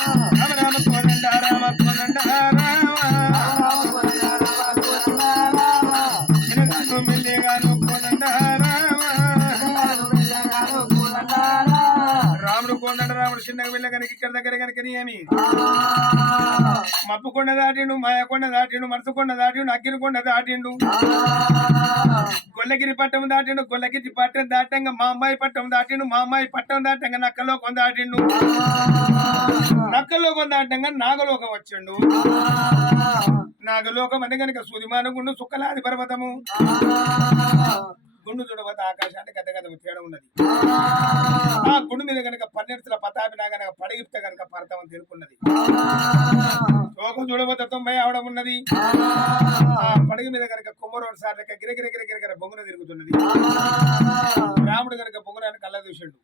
రామ రామ కోదండ రామ కోదండ రామ మెల్లిగాను కోదండ రాముడు కోదండ రాముడు చిన్నగా వెళ్ళ కనుక ఇక్కడ దగ్గర కనుక ఏమి? మప్పు కొండ దాటిండు మాయ కొండ దాటిండు మనసు కొండ దాటిండు అగ్గిరి కొండ దాటిండు. గొల్లగిరి పట్టం దాటిండు గొల్లగిరి పట్టం దాటంగా మా అమ్మాయి పట్టం దాటిండు మా అమ్మాయి పట్టం దాటంగా నక్కలో దాటిండు. నాగలోకం దాటంగా నాగలోకం వచ్చిండు. నాగలోకం అంటే కనుక సూదిమాన గుండు సుక్కలాది పర్వతము. గుండు చూడబోతే ఆకాశాన్ని గద్ద గద్ద తేడా ఉన్నది. ఆ గుండు మీద కనుక పన్నెడుతుల పతాపి నాగనక పడగొతే గనక కనుక పడతాం అని తెలుపున్నది. లోకం చూడబోతే తొంభై ఆవడం ఉన్నది. ఆ మీద కనుక కుమ్మరోడు సార్ లెక్క గిరగిరగిరగిరగిర బొంగున తిరుగుతున్నది. రాముడు కనుక బొంగురాన్ని కళ్ళ చూసిండు.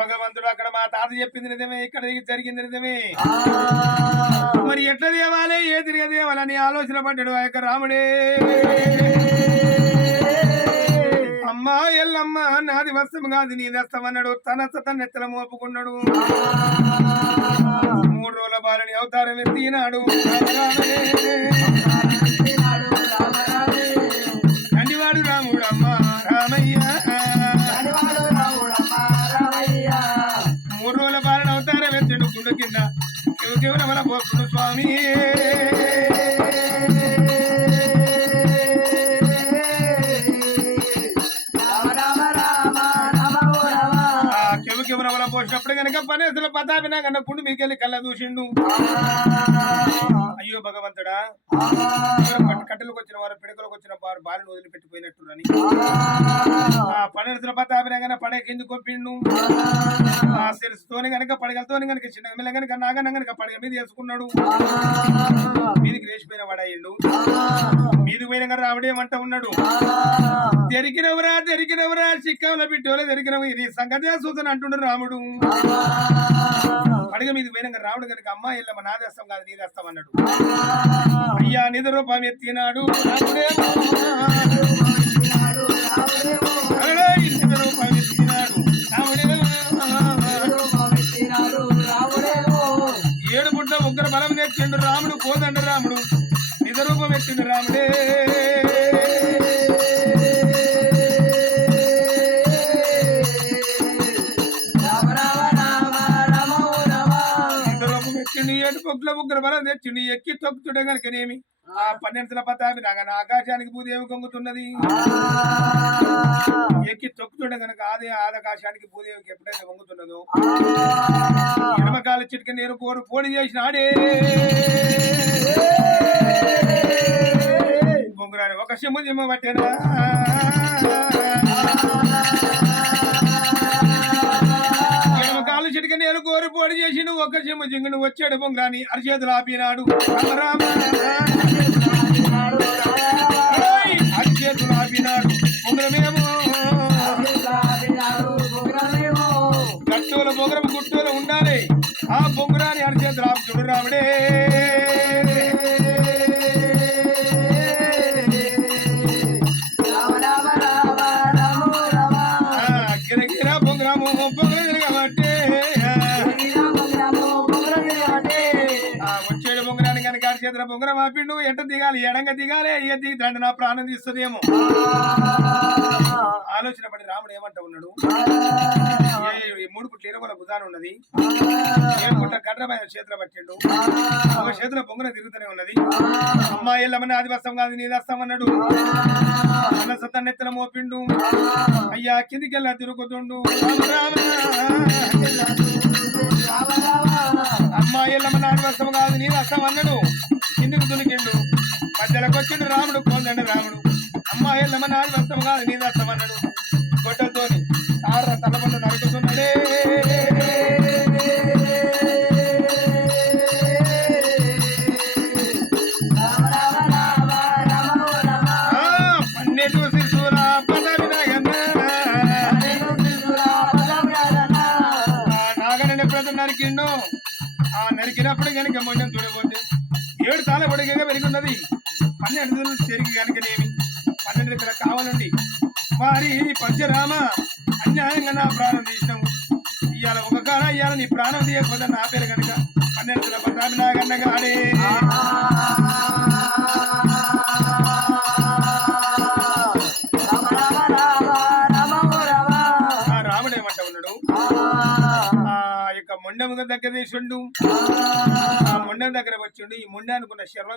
భగవంతుడు అక్కడ మా తాత చెప్పింది నిజమే ఇక్కడ జరిగింది నిజమే. మరి ఎట్లా దేవాలే ఏ తిరిగే దేవాలని ఆలోచన పడ్డాడు ఆ యొక్క రాముడే. అమ్మా ఎల్లమ్మ నాది వస్తం కాదు నీ దస్తమన్నాడు తన తన ఎత్తల మోపుకున్నాడు. మూడు రోజుల బాలని అవతారం ఎత్తినాడు గుండు కింద. కేవలం మన పోతుడు స్వామి. ఆ కెవు కెవు నవల పోసినప్పుడు కనుక పనేసుల పతాపినా కన్నా గుండు మీకెళ్ళి కళ్ళ దూసిండు. అయ్యో భగవంతుడా. కట్టెలకు వచ్చిన వారు పిడకలకు భార్యను వదిలిపెట్టిపోయినట్టు అని వదిలిపెట్టిపోయినట్టురని. ఆ పనేసుల పతాపినా కన్నా పడే కింది కొప్పిండు ఆ సిరసుతోని కనుక పడగలతోని కనుక చిన్న మిల్ల కనుక నాగన్న కనుక పడగ మీద వేసుకున్నాడు మీదికి లేచిపోయిన వాడయ్యిండు. మీదికి పోయిన కనుక రావడేమంట ఉన్నాడు? తెరికినవరా తెరికినవరా చిక్కవల బిడ్డోలే తెరికినవు ఇది సంగతే సూచన అంటుండ్రు రాముడు. అడుగ మీది పోయినాక రాముడు కనుక అమ్మ ఇల్లమ్మ నాదేస్తాం కాదు నీదేస్తాం అన్నాడు. అయ్యా నిధి రూపం ఎత్తినాడు. నిధి రూపం ఎత్తినాడు. ఏడు పుట్ల ఉగ్ర బలం తెచ్చిండు రాముడు కోదండ రాముడు. నిజ రూపం ఎత్తిండు రాముడే. ఎత్తిండు ముగ్గురు బలం తెచ్చిండు ఎక్కి తొక్కుతుండే కనుకనేమి ఆ పన్నెండుల పతాపి నాగన ఆకాశానికి భూదేవి కొంగుతున్నది. ఎక్కి తొక్కుతుండే కనుక ఆది ఆకాశానికి భూదేవికి ఎప్పుడైతే కొంగుతున్నదో. ఎడమకాల చిటిక నేను కోరు పోడి చేసినాడే బొంగురాని ఒక సింహ జిమ్మ పట్టేనా? పొడి చేసిండు ఒక్క చెమ్మ జింగును వచ్చాడు బొంగురాని అరిచేతులు ఆపినాడు. అరిచేతులు ఆపినాడు. బొంగురమేమో గట్టుల బొగరం గుట్టుల ఉండాలి. ఆ బొంగురాని అరిచేతులు ఆపుతుడు రాముడే. ఆ, గిరగిర బొంగురాము బొంగుర కాబట్టి కనుక అరిచేతుల ఆపిండు ఎట్ట దిగాలి ఎడంగా దిగాలి అయ్య దిగుతాండి నా ప్రాణం తీస్తుందేమో. ఆలోచన పడి రాముడు ఏమంట ఉన్నాడు? మూడు పుట్ల ఇరవై బుధాన ఉన్నది. ఏడు పుట్ల గడ్రమైన చేతులు పట్టిండు. ఒక చేతిలో బొంగున తిరుగుతూనే ఉన్నది. అమ్మాయి ఎల్లమని ఆదివాసం కాదు నీ దస్తాం అన్నాడు. అన్న సత్త నెత్తన మోపిండు. అయ్యా కిందికెళ్ళా తిరుగుతుండు. అమ్మాయి ఎల్లమని ఆదివాసం కాదు నీ దస్తాం అన్నాడు. కిందికి దునికిండు మధ్యలోకి వచ్చిండు రాముడు కోందండి రాముడు. అమ్మాయి ఎల్లమని వస్తాం కాదు నీ దస్తాం గొడ్డలతోని ఆర తలబండు నరుకుతున్నాడే. ఆ, ఎప్పుడైతే నరికిండు. ఆ నరికినప్పుడు కనుక మొన్న చూడబోతుంది పొడిగగా వెలుగున్నది. పన్నెండు తిరిగి కనుకనేమి? పన్నెండు ఇక్కడ కావాలండి. మరి పంచరామ అన్యాయంగా నా ప్రాణం తీసినాము. ఇవాళ ఒక కాడ ఇవాళ నీ ప్రాణం తీయకపోతే నా పేరు కనుక పన్నెండు పతాపి నాగన్న గాడే మొండెముగ దగ్గర తీసుండు ఆ మొండెం దగ్గర వచ్చిండు. ఈ మొండె అనుకున్న శర్వం